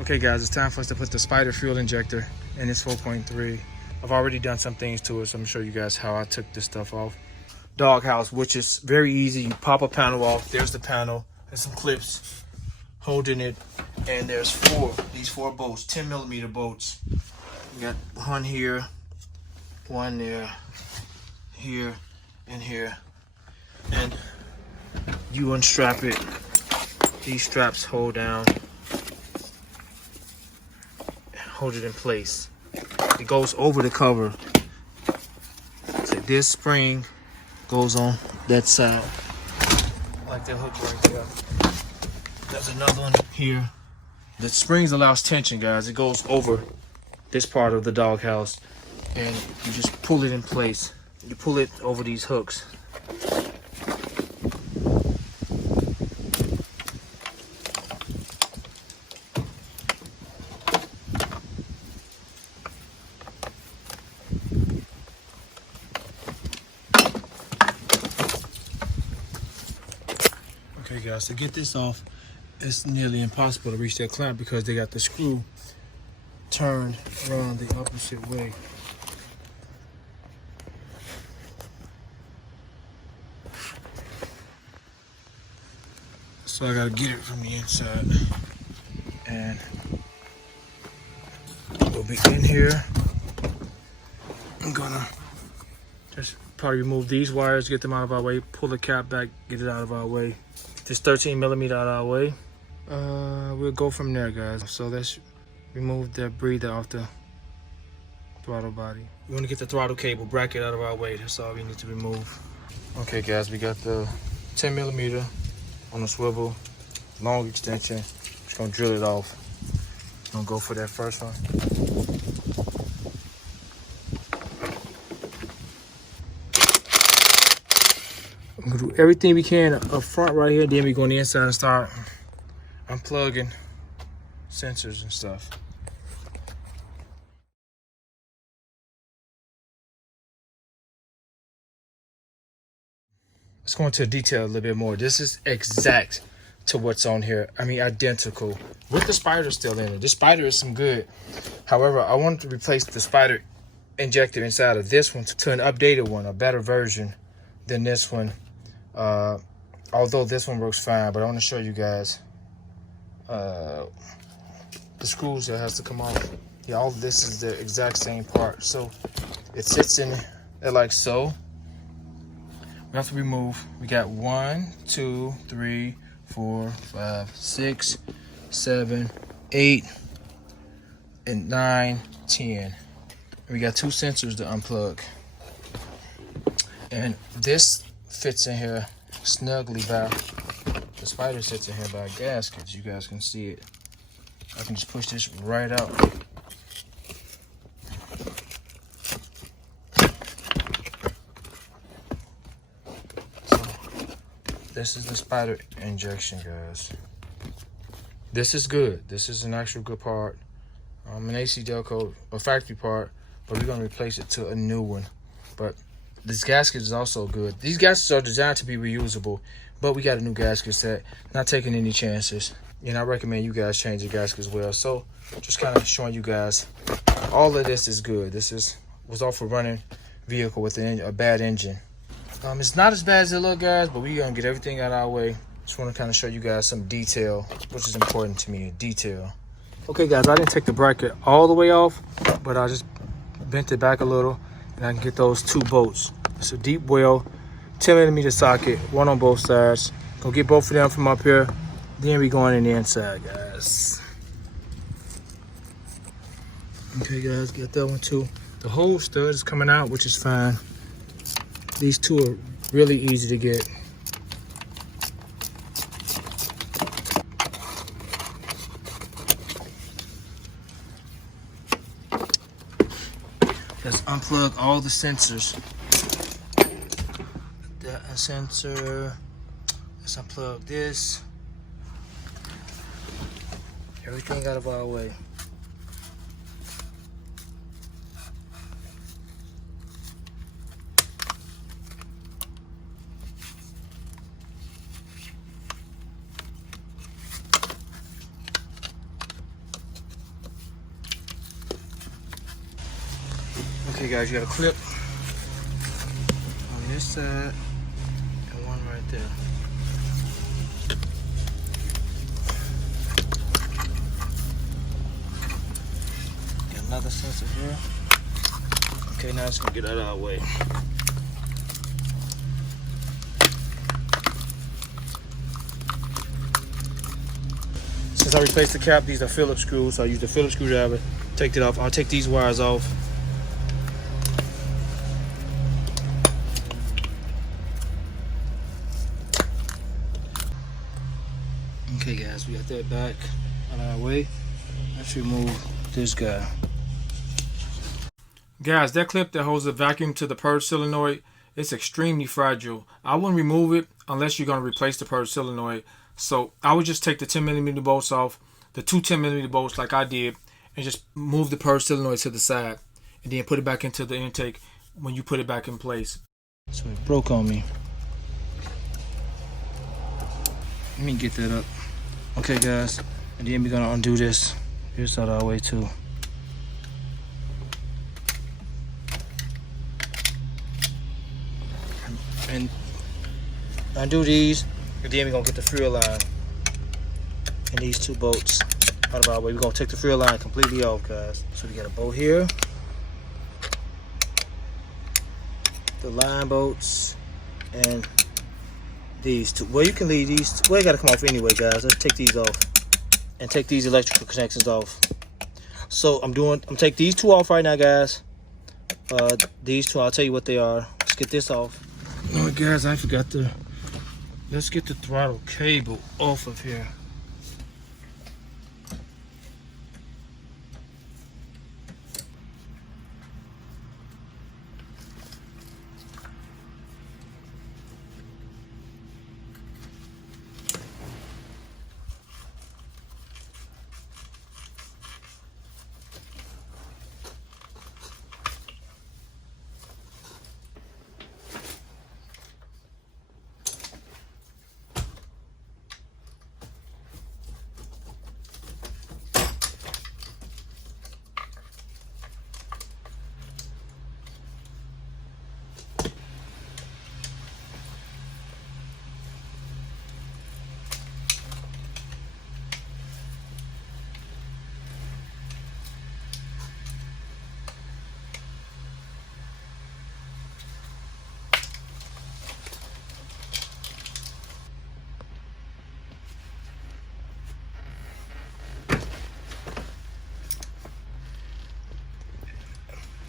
Okay guys, it's time for us to put the spider fuel injector in this 4.3. I've already done some things to it, so I'm gonna show you guys how I took this stuff off. Doghouse, which is very easy. You pop a panel off, there's the panel, and some clips holding it, and there's these four bolts, 10mm bolts. We got one here, one there, here, and here. And you unstrap it. These straps hold it in place. It goes over the cover. So this spring goes on that side, like that hook right there. There's another one here. The springs allows tension, guys. It goes over this part of the doghouse, and you just pull it in place. You pull it over these hooks. Okay guys, to get this off, it's nearly impossible to reach that clamp because they got the screw turned around the opposite way. So I gotta get it from the inside, and we'll be in here. I'm gonna just probably remove these wires, get them out of our way, pull the cap back, get it out of our way. This 13mm out of our way. We'll go from there, guys. So let's remove the breather off the throttle body. We want to get the throttle cable bracket out of our way. That's all we need to remove. Okay, guys, we got the 10mm on the swivel, long extension. Just gonna drill it off. Gonna go for that first one. I'm gonna do everything we can up front right here, then we go on the inside and start unplugging sensors and stuff. Let's go into detail a little bit more. This is exact to what's on here. I mean, identical, with the spider still in it. This spider is some good. However, I wanted to replace the spider injector inside of this one to an updated one, a better version than this one. Although this one works fine, but I want to show you guys the screws that has to come off. Yeah, all of this is the exact same part. So it sits in it like so. We have to remove. We got 1, 2, 3, 4, 5, 6, 7, 8, and 9, 10. We got 2 sensors to unplug. And this fits in here snugly by, the spider sits in here by gaskets. You guys can see it. I can just push this right out. So this is the spider injection, guys. This is good. This is an actual good part. An AC Delco, a factory part, but we're gonna replace it to a new one. But this gasket is also good. These gaskets are designed to be reusable, but we got a new gasket set. Not taking any chances. And I recommend you guys change the gasket as well. So just kind of showing you guys, all of this is good. This was off a running vehicle with a bad engine. It's not as bad as it looks, guys, but we're gonna get everything out of our way. Just want to kind of show you guys some detail, which is important to me, detail. Okay guys, I didn't take the bracket all the way off, but I just bent it back a little, and I can get those 2 bolts. It's a deep well, 10mm socket, one on both sides. Gonna get both of them from up here, then we going in the inside, guys. Okay guys, got that one too. The whole stud is coming out, which is fine. These 2 are really easy to get. Let's unplug all the sensors. That sensor. Let's unplug this. Everything out of our way. Okay guys, you got a clip on this side and one right there. Got another sensor here. Okay, now it's gonna get that out of the way. Since I replaced the cap, these are Phillips screws, so I use the Phillips screwdriver, take it off. I'll take these wires off. Okay guys, we got that back out of our way. Let's remove this guy. Guys, that clip that holds the vacuum to the purge solenoid, it's extremely fragile. I wouldn't remove it unless you're going to replace the purge solenoid. So I would just take the 10mm bolts off, the two 10mm bolts like I did, and just move the purge solenoid to the side, and then put it back into the intake when you put it back in place. So it broke on me. Let me get that up. Okay guys, and then we're going to undo this. Here's out of our way too. And undo these, and then we're gonna get the frill line and these two bolts out of our way. We're gonna take the frill line completely off, guys. So we got a bolt here, the line bolts, and these two. Well, you can leave these. Well, they gotta come off anyway, guys. Let's take these off and take these electrical connections off. So I'm take these two off right now, guys. These two, I'll tell you what they are. Let's get this off. Oh guys, I forgot to, let's get the throttle cable off of here.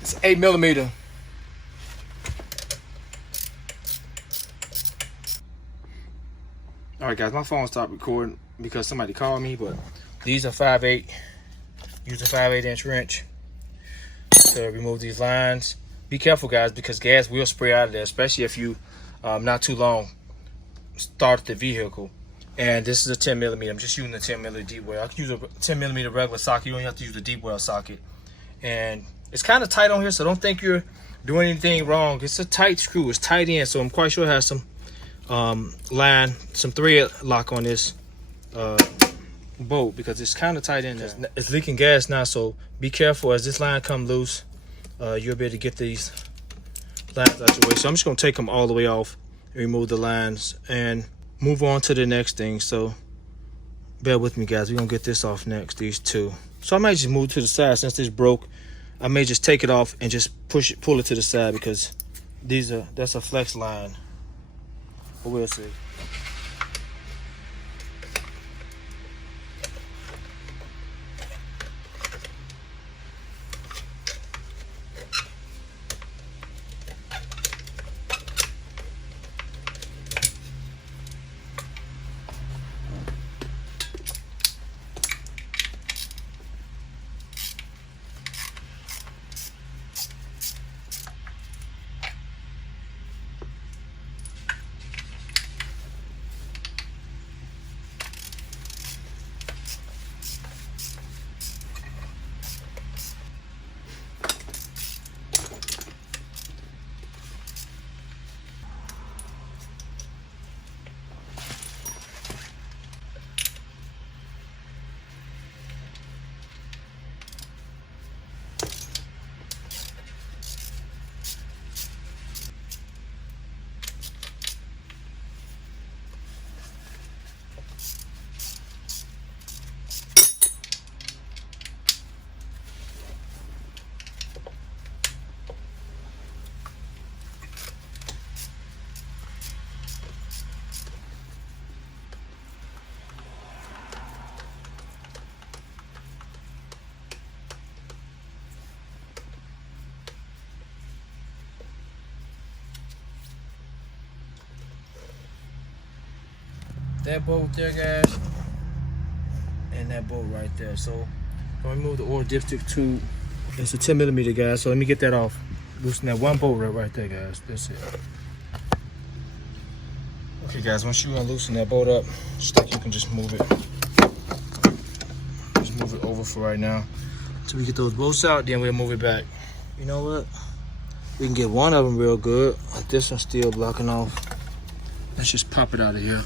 It's 8mm. Alright guys, my phone stopped recording because somebody called me, but these are 5/8. Use a 5/8" wrench to remove these lines. Be careful guys, because gas will spray out of there, especially if you not too long start the vehicle. And this is a 10mm. I'm just using the 10mm deep well. I can use a 10mm regular socket. You don't have to use the deep well socket. And it's kind of tight on here, so don't think you're doing anything wrong. It's a tight screw. It's tight in, so I'm quite sure it has some some thread lock on this bolt, because it's kind of tight in there. It's leaking gas now, so be careful as this line come loose. You'll be able to get these lines out your way. So I'm just going to take them all the way off and remove the lines and move on to the next thing. So bear with me guys, we're going to get this off next, these two. So I might just move to the side since this broke. I may just take it off and just pull it to the side, because that's a flex line. But we'll see. that bolt there, guys, and that bolt right there. So I'm gonna move the oil dipstick tube. It's a 10 millimeter, guys. So let me get that off. Loosen that one bolt right there, guys. That's it. Okay, guys. Once you loosen that bolt up, just like you can just move it. Just move it over for right now. Until we get those bolts out, then we'll move it back. You know what? We can get one of them real good. Like this one's still blocking off. Let's just pop it out of here.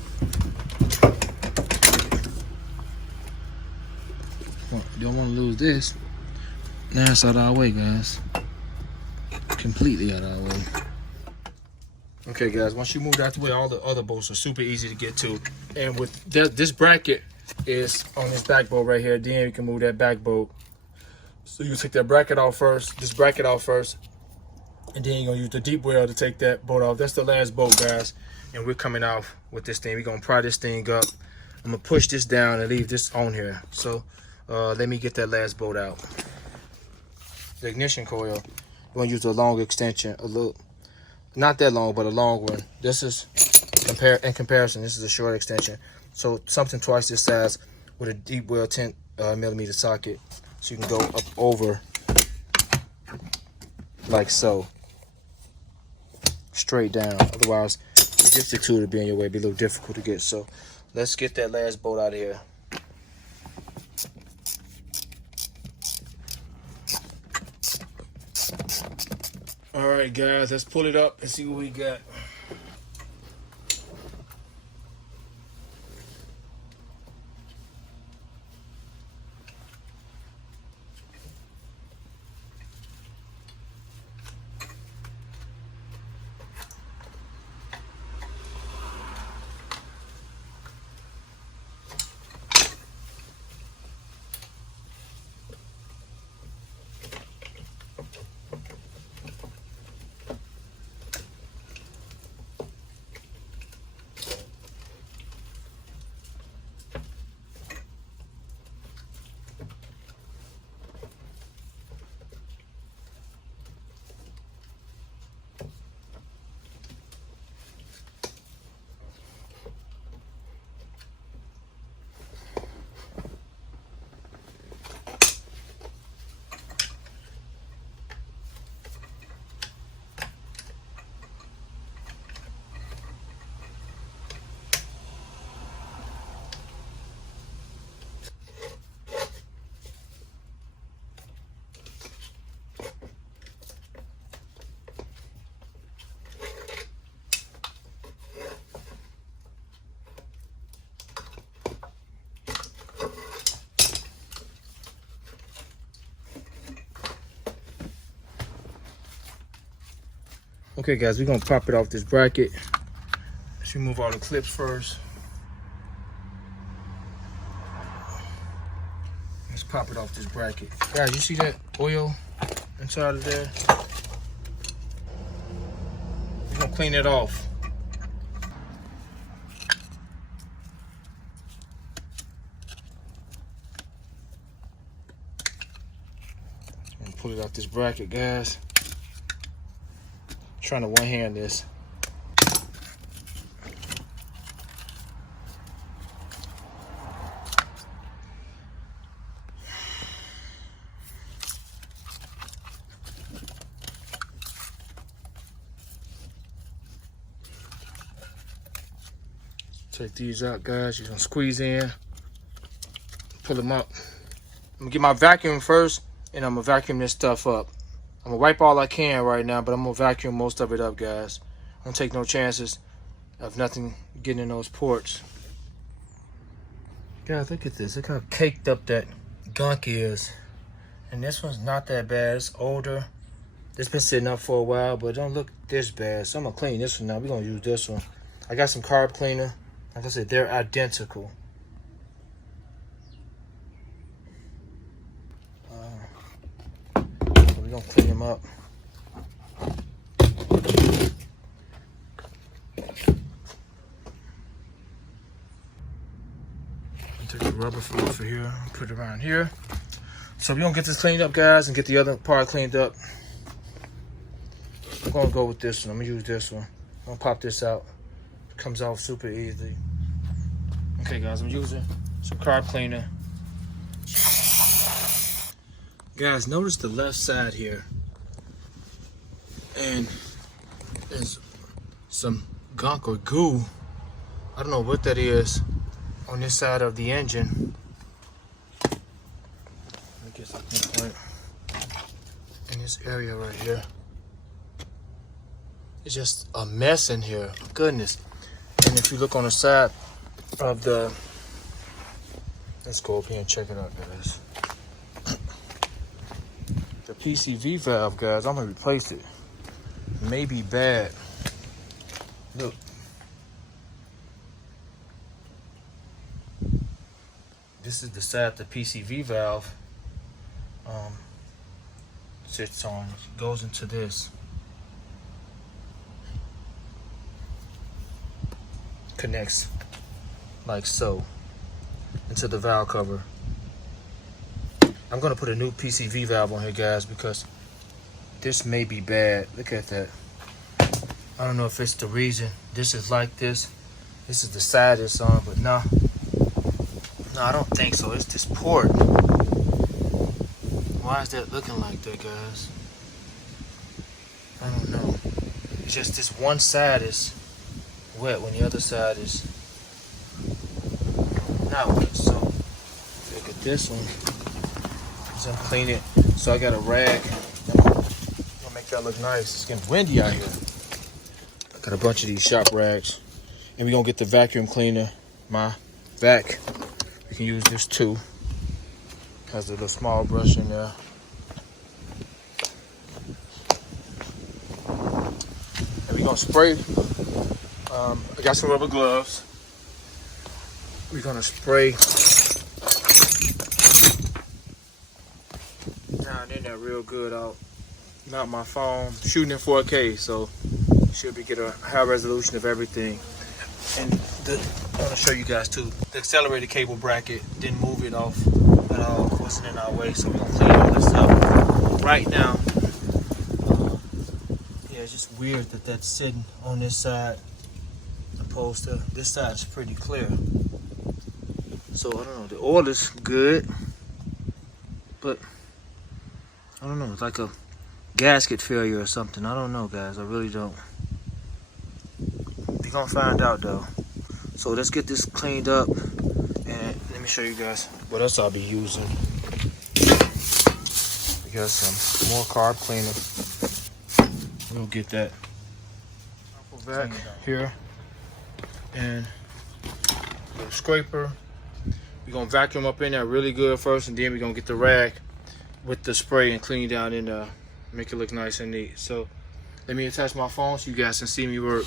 Don't want to lose this. Now it's out of our way, guys. Completely out of our way. Okay, guys, once you move that out the way, all the other bolts are super easy to get to. And with this bracket is on this back bolt right here, then you can move that back bolt. So you take that bracket off first, this bracket off first, and then you're gonna use the deep well to take that bolt off. That's the last bolt, guys. And we're coming off with this thing. We're gonna pry this thing up. I'm gonna push this down and leave this on here. So let me get that last bolt out. The ignition coil, we're gonna use a long extension, a little, not that long, but a long one. This is, in comparison, this is a short extension. So something twice this size with a deep well 10 millimeter socket. So you can go up over like so, straight down. Otherwise, the dipstick tool would be in your way, it'd be a little difficult to get. So let's get that last bolt out of here. All right, guys, let's pull it up and see what we got. Okay, guys, we're gonna pop it off this bracket. Let's remove all the clips first. Let's pop it off this bracket. Guys, you see that oil inside of there? We're gonna clean it off. And pull it off this bracket, guys. Trying to one-hand this. Take these out, guys. You're gonna squeeze in, pull them up. I'm gonna get my vacuum first, and I'm gonna vacuum this stuff up. I'm gonna wipe all I can right now, but I'm gonna vacuum most of it up, guys. I don't take no chances of nothing getting in those ports. Guys, look at this. Look how caked up that gunk is. And this one's not that bad. It's older. It's been sitting up for a while, but it don't look this bad. So I'm gonna clean this one now. We're gonna use this one. I got some carb cleaner. Like I said, they're identical. We're gonna clean them up. Take the rubber from over here, put it around here. So we're gonna get this cleaned up, guys, and get the other part cleaned up. I'm gonna go with this one. I'm gonna use this one. I'm gonna pop this out. It comes off super easily. Okay guys, I'm using some carb cleaner. Guys, notice the left side here. And there's some gunk or goo. I don't know what that is on this side of the engine. Let me get some point in this area right here. It's just a mess in here. Goodness. And if you look on the side of the, let's go up here and check it out, guys. The PCV valve, guys, I'm gonna replace it. It may be bad. Look. This is the side the PCV valve sits on. It goes into this. Connects like so into the valve cover. I'm gonna put a new PCV valve on here, guys, because this may be bad. Look at that. I don't know if it's the reason this is like this. This is the side it's on, but no, I don't think so. It's this port. Why is that looking like that, guys? I don't know. It's just this one side is wet when the other side is not wet. So look at this one. So I'm cleaning it. So I got a rag. I'm gonna make that look nice. It's getting windy out here. I got a bunch of these shop rags. And we're gonna get the vacuum cleaner, my vac. You can use this too. Has a little small brush in there. And we're gonna spray. I got some rubber gloves. We're gonna spray down in there real good. I'll mount my phone, shooting in 4K, so should be get a high resolution of everything. And I want to show you guys too. The accelerator cable bracket didn't move it off at all. It wasn't in our way, so we're gonna clean all this up right now. Yeah, it's just weird that that's sitting on this side opposed to this side is pretty clear. So I don't know. The oil is good, but I don't know. It's like a gasket failure or something. I don't know, guys. I really don't. We're gonna find out though. So let's get this cleaned up, and let me show you guys what else I'll be using. We got some more carb cleaner. We'll get that back here, and the scraper. We're gonna vacuum up in there really good first, and then we're gonna get the rag with the spray and clean down in there, make it look nice and neat. So let me attach my phone so you guys can see me work.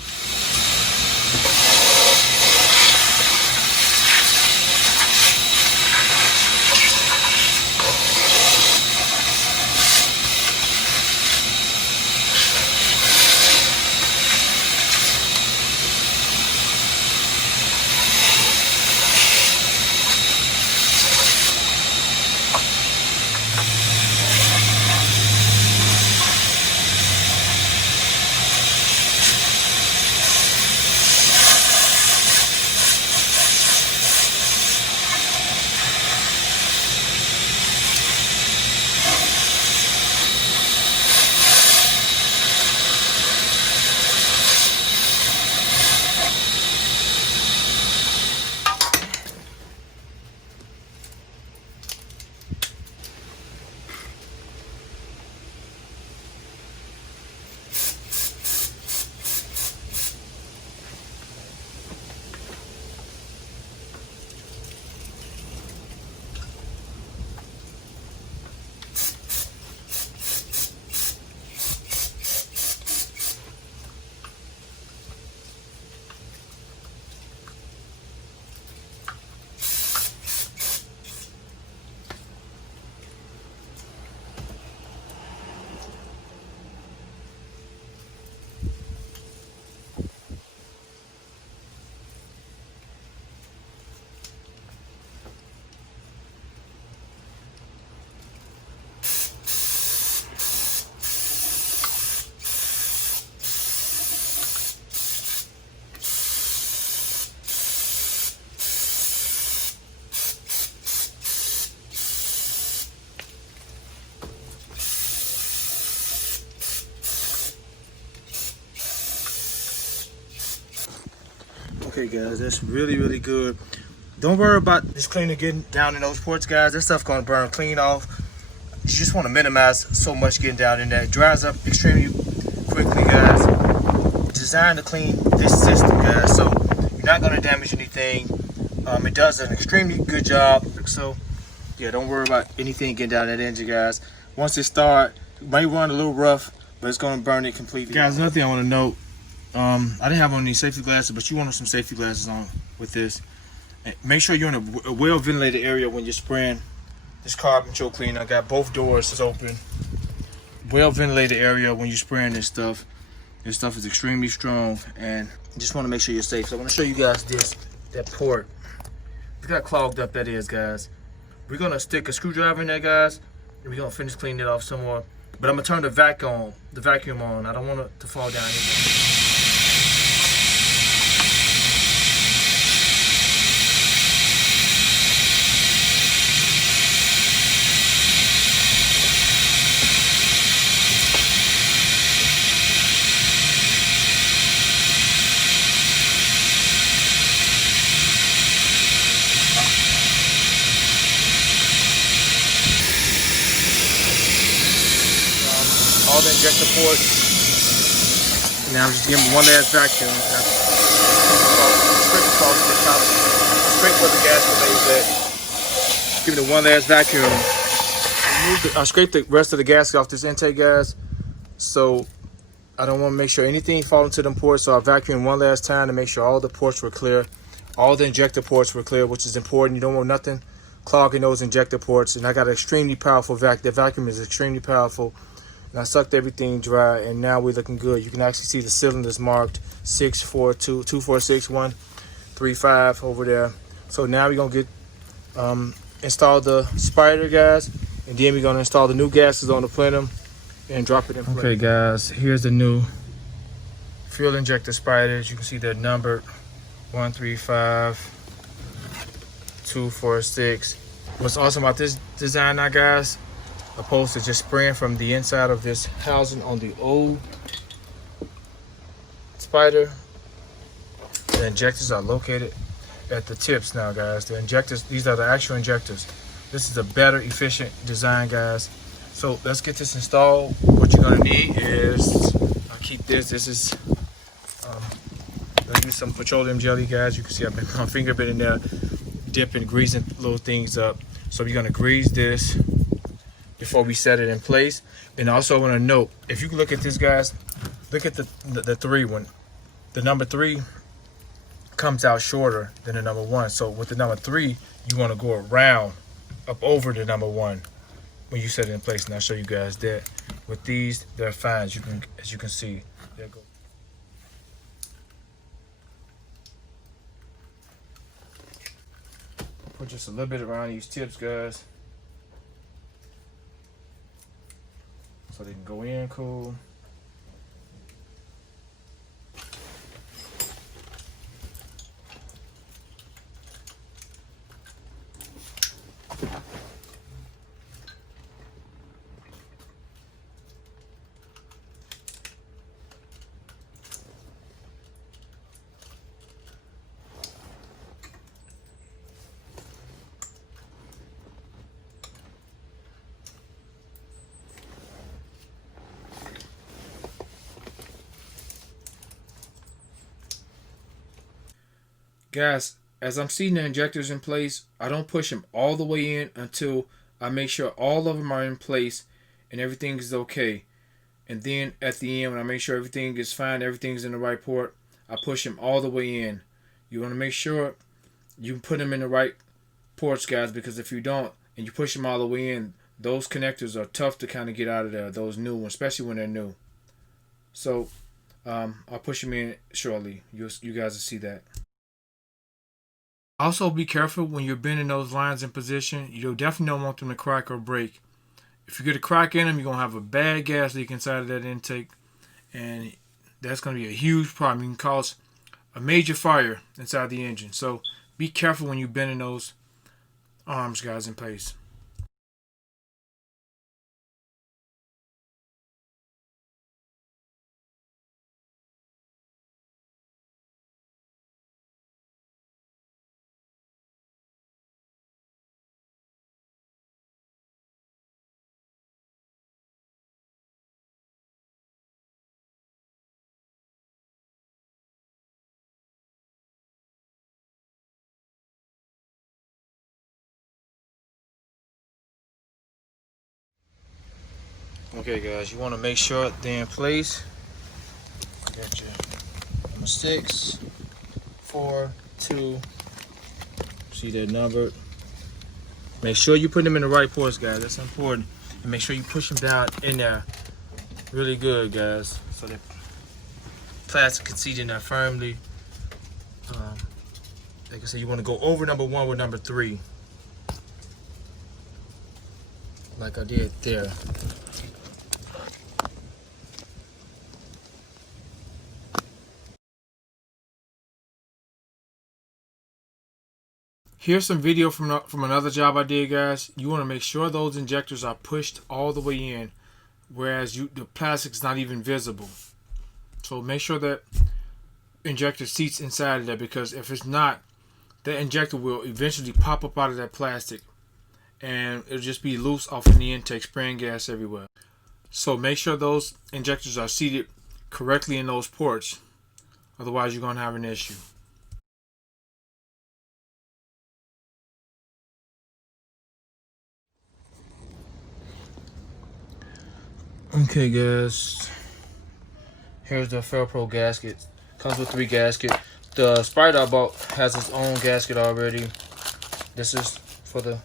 Okay guys, that's really good. Don't worry about this cleaner getting down in those ports, guys. That stuff gonna burn clean off. You just want to minimize so much getting down in there. It dries up extremely quickly, guys. Designed to clean this system, guys, so you're not gonna damage anything. It does an extremely good job. So yeah, don't worry about anything getting down that engine, guys. Once it starts, it might run a little rough, but it's gonna burn it completely. Guys, another thing I want to note, I didn't have on any safety glasses, but you want some safety glasses on with this. Make sure you're in a well ventilated area when you're spraying this carbon choke cleaner. I got both doors open. Well ventilated area when you're spraying this stuff. This stuff is extremely strong, and you just want to make sure you're safe. So I want to show you guys that port. Look how clogged up that is, guys. We're gonna stick a screwdriver in there, guys, and we're gonna finish cleaning it off some more. But I'm gonna turn the vacuum on. I don't want it to fall down anymore. All the injector ports. Now I'm just giving one last vacuum. Straight where the gasket lays at. Give it one last vacuum. I scraped the rest of the gasket off this intake, guys. So I don't want to make sure anything fall into them ports. So I vacuumed one last time to make sure all the ports were clear. All the injector ports were clear, which is important. You don't want nothing clogging those injector ports. And I got an extremely powerful vacuum. The vacuum is extremely powerful. And I sucked everything dry, and now we're looking good. You can actually see the cylinders marked 642, 246, 135 over there. So now we're gonna get install the spider, guys, and then we're gonna install the new gaskets on the plenum and drop it in place. Okay, guys, here's the new fuel injector spiders. You can see they're numbered 135, 246. What's awesome about this design now, guys, opposed to just spraying from the inside of this housing on the old spider, the injectors are located at the tips now, guys. The injectors, these are the actual injectors. This is a better, efficient design, guys. So let's get this installed. What you're gonna need is, I'll keep this. This is, gonna use some petroleum jelly, guys. You can see I've been my finger bit in there, dipping, greasing little things up. So you're gonna grease this before we set it in place. And also I want to note, if you look at this, guys, look at the 3 one. The number 3 comes out shorter than the number 1. So with the number 3, you want to go around up over the number 1 when you set it in place. And I'll show you guys that. With these, they're fine, as you can see. There go. Put just a little bit around these tips, guys, so they can go in cool. Guys, as I'm seeing the injectors in place, I don't push them all the way in until I make sure all of them are in place and everything is okay. And then at the end, when I make sure everything is fine, everything's in the right port, I push them all the way in. You want to make sure you put them in the right ports, guys, because if you don't and you push them all the way in, those connectors are tough to kind of get out of there, those new ones, especially when they're new. So I'll push them in shortly. You guys will see that. Also, be careful when you're bending those lines in position. You definitely don't want them to crack or break. If you get a crack in them, you're going to have a bad gas leak inside of that intake, and that's going to be a huge problem. It can cause a major fire inside the engine. So be careful when you're bending those arms, guys, in place. Okay guys, you want to make sure they're in place. You got your number 6, 4, 2. See that number. Make sure you put them in the right ports, guys. That's important. And make sure you push them down in there really good, guys, so that plastic can seat in there firmly. Like I said, you want to go over number 1 with number 3, like I did there. Here's some video from another job I did, guys. You want to make sure those injectors are pushed all the way in, whereas the plastic's not even visible. So make sure that injector seats inside of there, because if it's not, the injector will eventually pop up out of that plastic and it'll just be loose off in the intake, spraying gas everywhere. So make sure those injectors are seated correctly in those ports, otherwise you're going to have an issue. Okay guys, here's the Pro gasket. Comes with 3 gaskets. The Spider I bought has its own gasket already. This is for the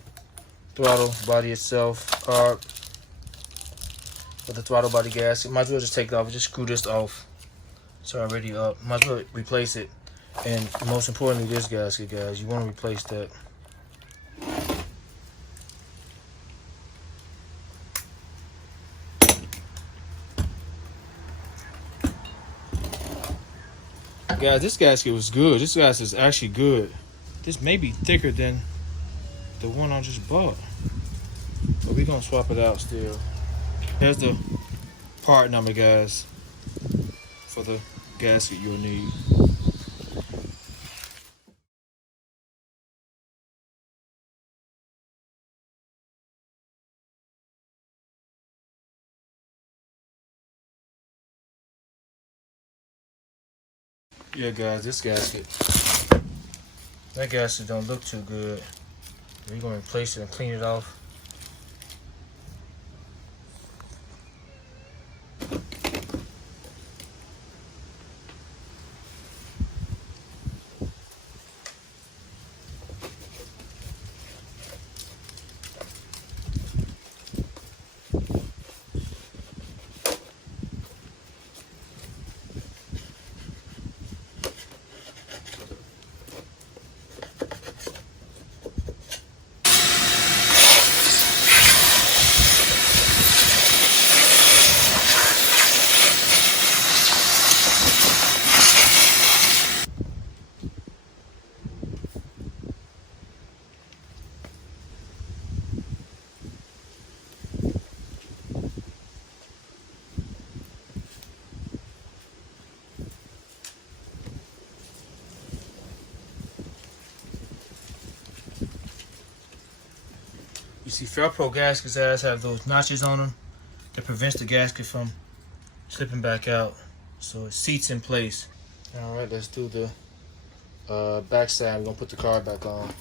throttle body itself. For the throttle body gasket. Might as well just take it off. Just screw this off. It's already up. Might as well replace it. And most importantly, this gasket, guys. You want to replace that. Guys, this gasket was good. This gasket is actually good. This may be thicker than the one I just bought, but we're gonna swap it out still. Here's the part number, guys, for the gasket you'll need. Yeah guys, this gasket, that gasket don't look too good. We're gonna replace it and clean it off. You see, Pro gaskets have those notches on them that prevents the gasket from slipping back out, so it seats in place. All right, let's do the back side. We're gonna put the car back on.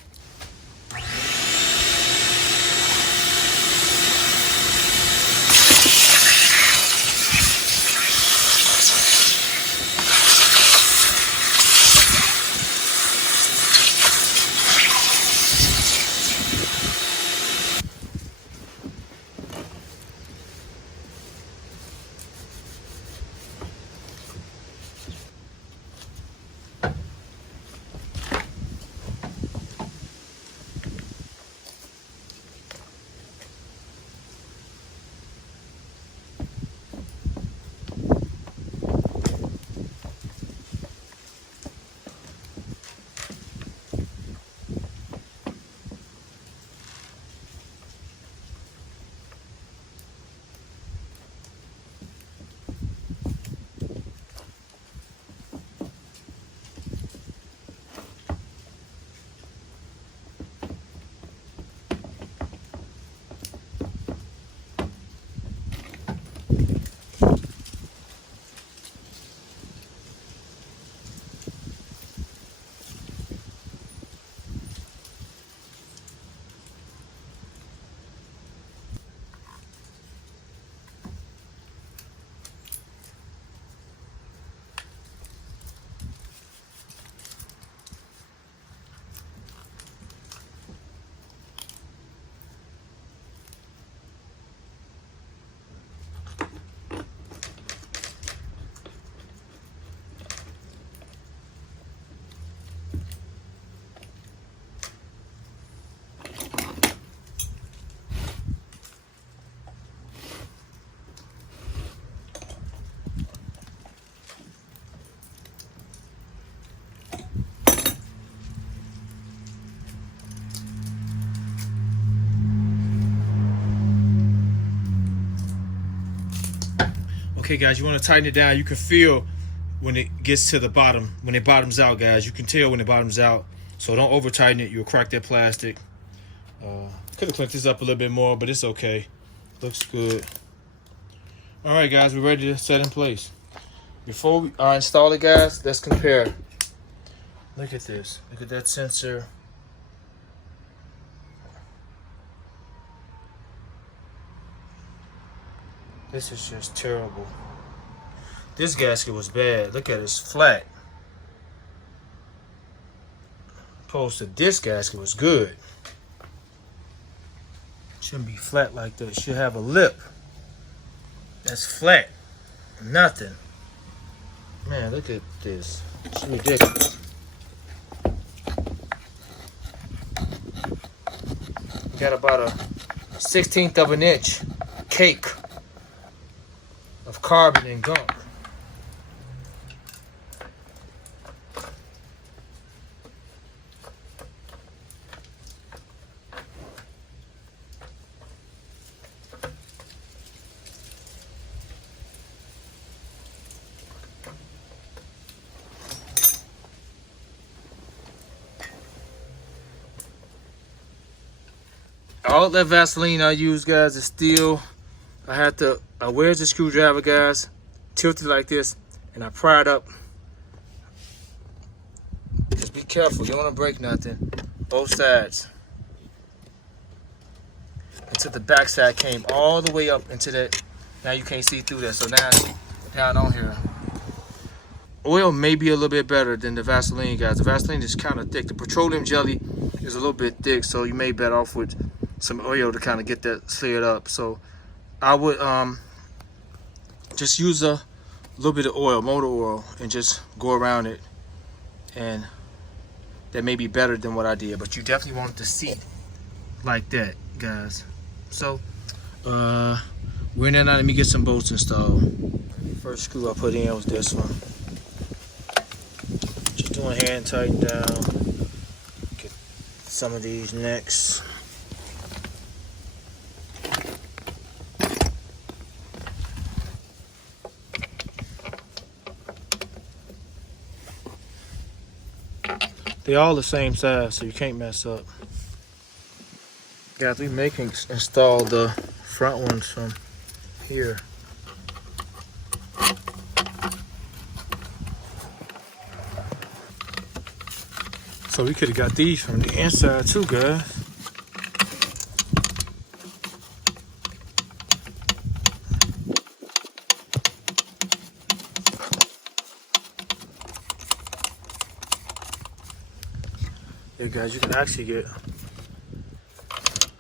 Okay, guys, you want to tighten it down. You can feel when it gets to the bottom, when it bottoms out, guys. You can tell when it bottoms out. So don't over tighten it. You'll crack that plastic. Could have cleaned this up a little bit more, but it's okay. Looks good. All right, guys, we're ready to set in place. Before we install it, guys, let's compare. Look at this. Look at that sensor. This is just terrible. This gasket was bad. Look at it, it's flat. Opposed to this gasket was good. Shouldn't be flat like that. It should have a lip. That's flat. Nothing. Man, look at this. It's ridiculous. Got about a 1/16 of an inch cake of carbon and gunk. All that Vaseline I use, guys, is steel. Where's the screwdriver, guys? Tilt it like this, and I pry it up. Just be careful, you don't want to break nothing. Both sides. Until the back side came all the way up into that. Now you can't see through that, so now it's down on here. Oil may be a little bit better than the Vaseline, guys. The Vaseline is kind of thick. The petroleum jelly is a little bit thick, so you may better off with some oil to kind of get that slid up. So I would just use a little bit of oil, motor oil, and just go around it, and that may be better than what I did, but you definitely want it to seat like that, guys. So we're in there now. Let me get some bolts installed. First screw I put in was this one. Just doing hand tighten down. Get some of these next. They're all the same size, so you can't mess up. Guys, we may install the front ones from here. So we could have got these from the inside too, guys. Yeah, guys, you can actually get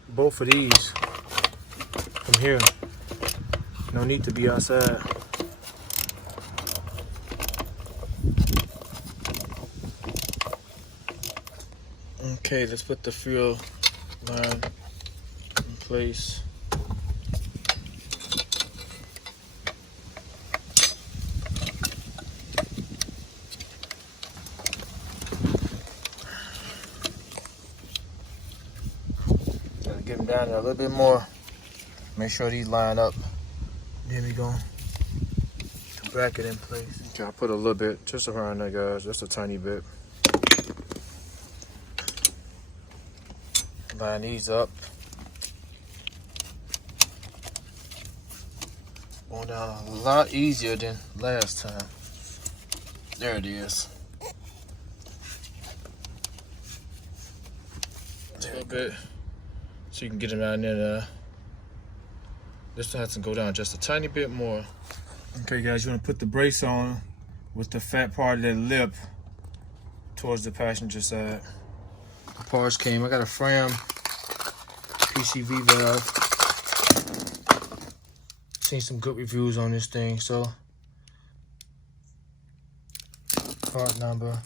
both of these from here. No need to be outside. Okay, let's put the fuel line in place. Get them down there a little bit more. Make sure these line up. Then we go to bracket in place. Okay, I put a little bit just around there, guys. Just a tiny bit. Line these up. Going down a lot easier than last time. There it is. A little bit. So you can get them down there. This one has to go down just a tiny bit more. Okay, guys, you want to put the brace on with the fat part of that lip towards the passenger side. The parts came. I got a Fram PCV valve. Seen some good reviews on this thing, so part number.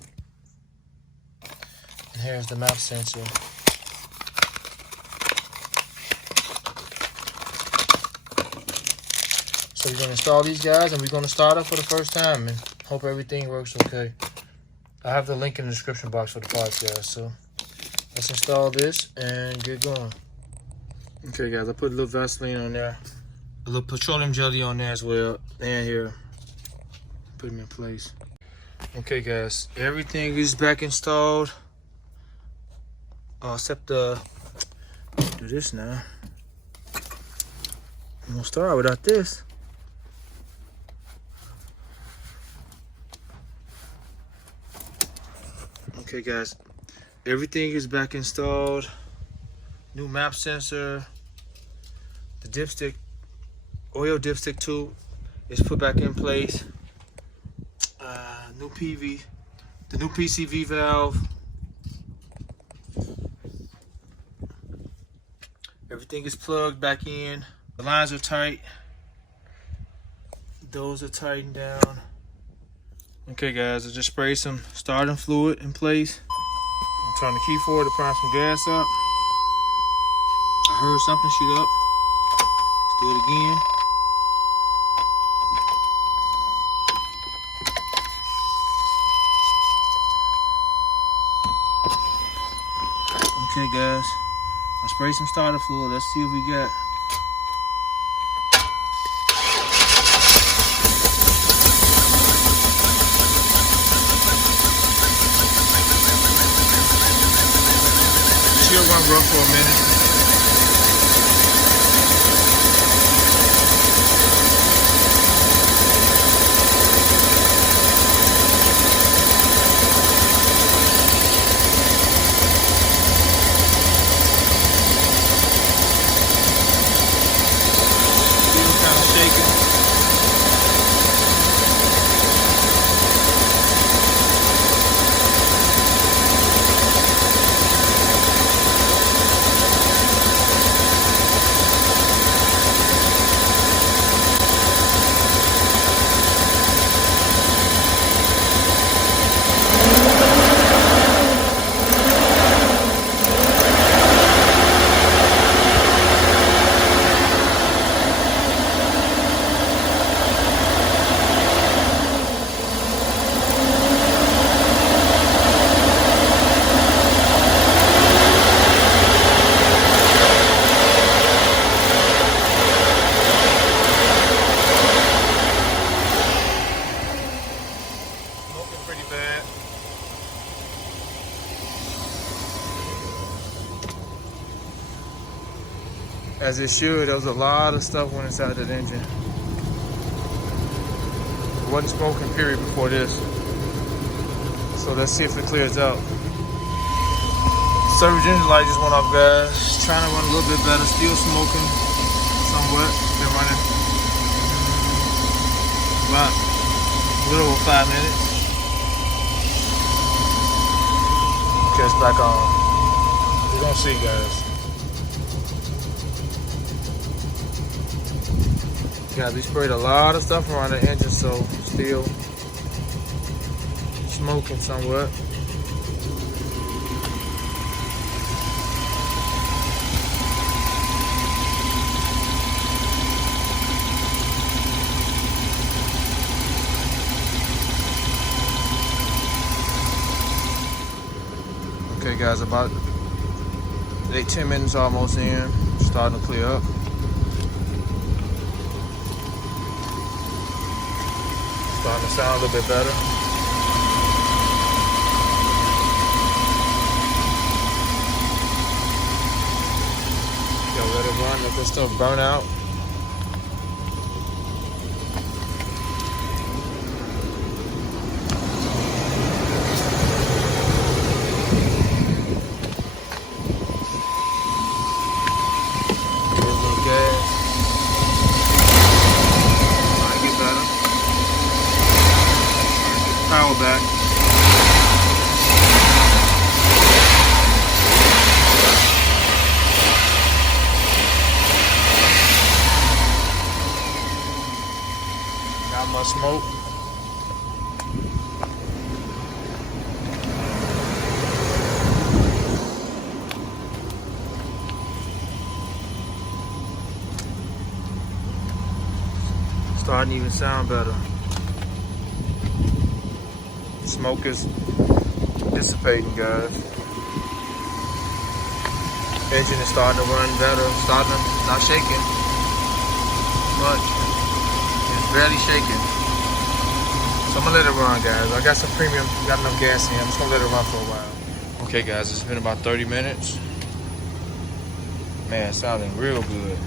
And here's the mouth sensor. So we're going to install these guys, and we're going to start up for the first time and hope everything works okay. I have the link in the description box for the parts, guys. So let's install this and get going. Okay, guys, I put a little Vaseline on there. a little petroleum jelly on there as well. And here, put them in place. Okay guys, everything is back installed. Except do this now. I'm gonna start without this. Okay guys, everything is back installed. New map sensor. The dipstick, oil dipstick tube is put back in place. New PV, the new PCV valve. Everything is plugged back in. The lines are tight. Those are tightened down. Okay guys, I just sprayed some starting fluid in place. I'm turning the key forward to prime some gas up. I heard something shoot up. Let's do it again. Okay guys, I sprayed some starter fluid. Let's see what we got. She'll run rough for a minute. As it should. There was a lot of stuff went inside that engine. It wasn't smoking period before this. So let's see if it clears out. Service engine light just went off, guys. Trying to run a little bit better. Still smoking somewhat. Been running about a little over 5 minutes. Okay, it's back on. We're gonna see, guys. Guys, we sprayed a lot of stuff around the engine, so still smoking somewhat. Okay guys, about 10 minutes almost in, starting to clear up. Starting to sound a little bit better. Gotta let it run, let this stuff burn out. Give it a little gas. Might get better. Power back. Not much smoke. Starting to even sound better. Smoke is dissipating, guys. Engine is starting to run better, starting to not shaking. much. It's barely shaking. So I'm gonna let it run, guys. I got some premium, got enough gas in. I'm just gonna let it run for a while. Okay, guys, it's been about 30 minutes. Man, it's sounding real good.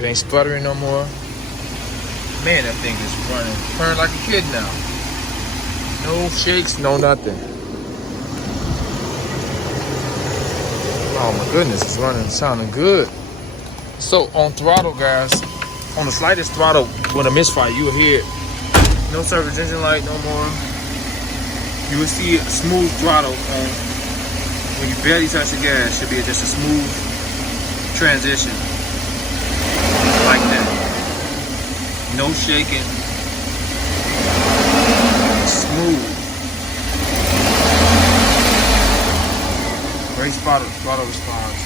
It ain't sputtering no more. Man, that thing is running. Turning like a kid now. No shakes, no nothing. Oh my goodness, it's running, sounding good. So on throttle, guys, on the slightest throttle, when a misfire, you will hear it. No service engine light no more. You will see a smooth throttle on when you barely touch the gas. Should be just a smooth transition like that. No shaking. Smooth. Great throttle response.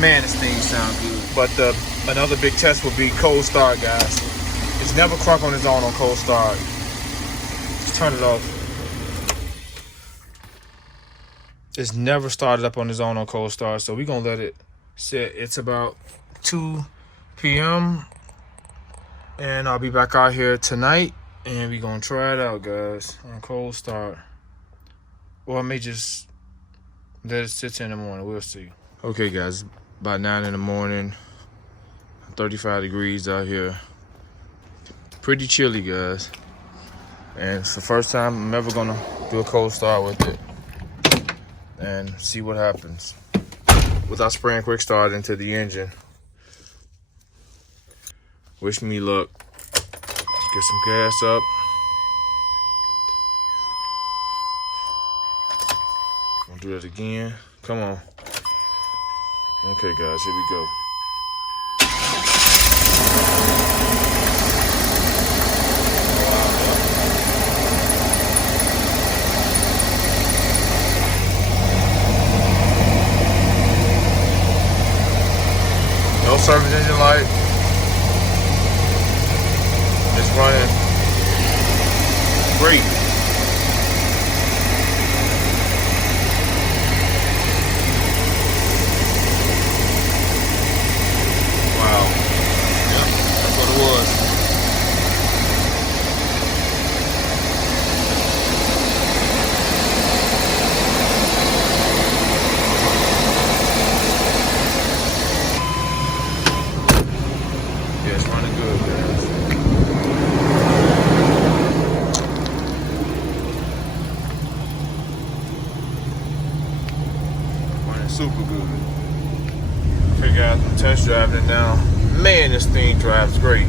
Man, this thing sounds good. But another big test will be cold start, guys. It's never crunk on its own on cold start. Just turn it off. It's never started up on its own on cold start, so we're gonna let it sit. It's about 2 p.m. and I'll be back out here tonight, and we're gonna try it out, guys, on cold start. Or I may just let it sit in the morning. We'll see. Okay, guys, about 9 in the morning. 35 degrees out here. Pretty chilly, guys. And it's the first time I'm ever gonna do a cold start with it and see what happens without spraying quick start into the engine. Wish me luck. Let's get some gas up. Gonna do that again. Come on. Okay, guys, here we go. No service engine light. It's running great. Wow. Yep, that's what it was. Yeah, it's running good, guys. Running super good. Okay, guys, I'm test driving it now. Man, this thing drives great.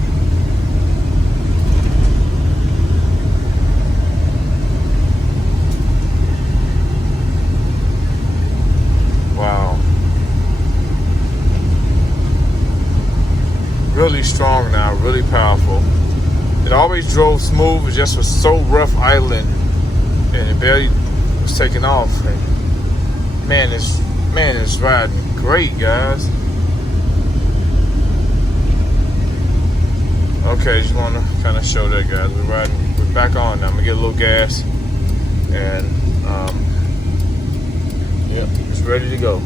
Wow. Really strong now, really powerful. It always drove smooth, it just was so rough idling, and it barely was taking off. And man, it's riding great, guys. Okay, just want to kind of show that, guys. We're back on now. I'm gonna get a little gas, and yeah, it's ready to go.